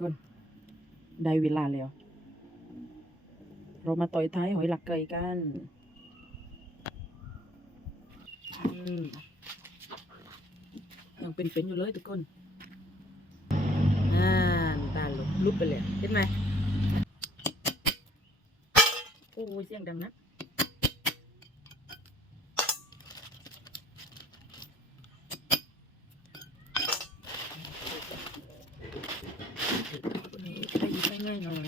ก่อนได้เวลาแล้วเรามาต่อยท้ายหอยหลักไก่กันยังเป็นอยู่เลยทุกคนตาลุกไปเลยเห็นไหมโอ้ยเสียงดังนะคนนี้ได้ง่ายหน่อย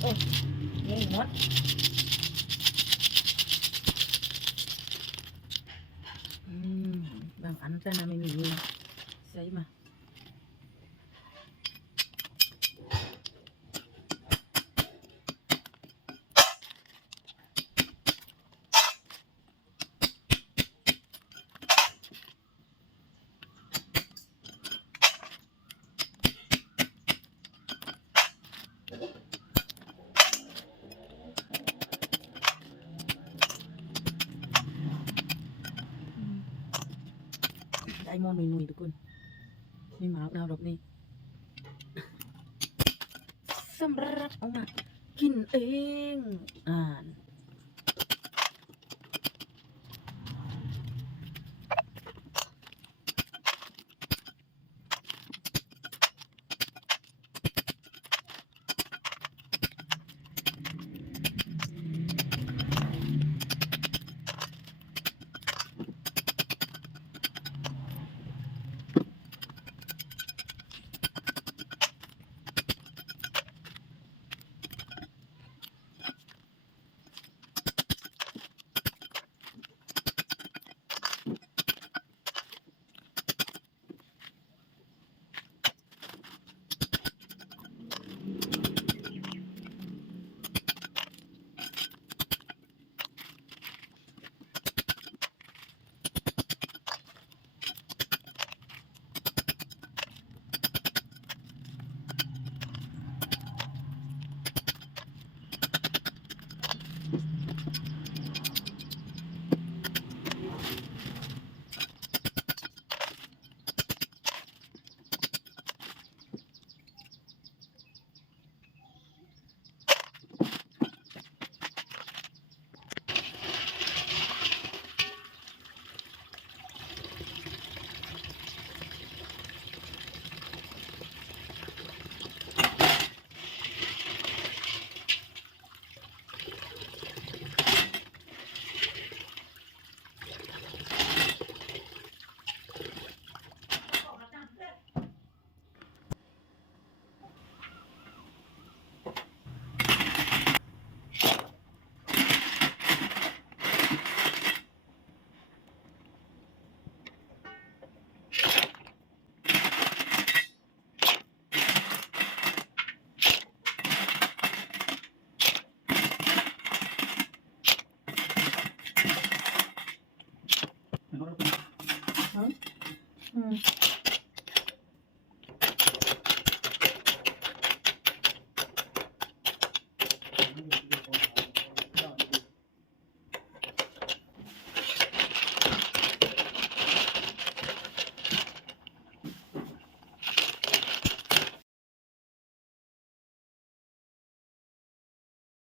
โอ้ยหมดบางอันแต่ไม่มีใส่มาได้มอหนุ่ยๆทุกคนไม่มาแล้วรอบนี้สำหรับเอามากินเอง